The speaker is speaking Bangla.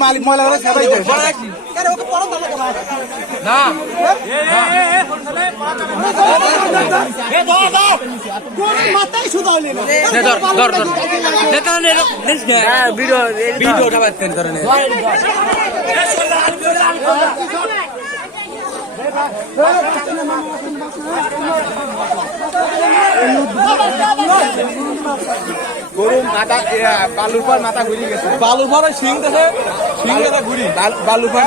মালিক ময়লা করে সবাই গরু মাথা বালুর পর মাথা ঘুরিয়ে গেছে বালুর পর সিং ঘুরি বালুর পর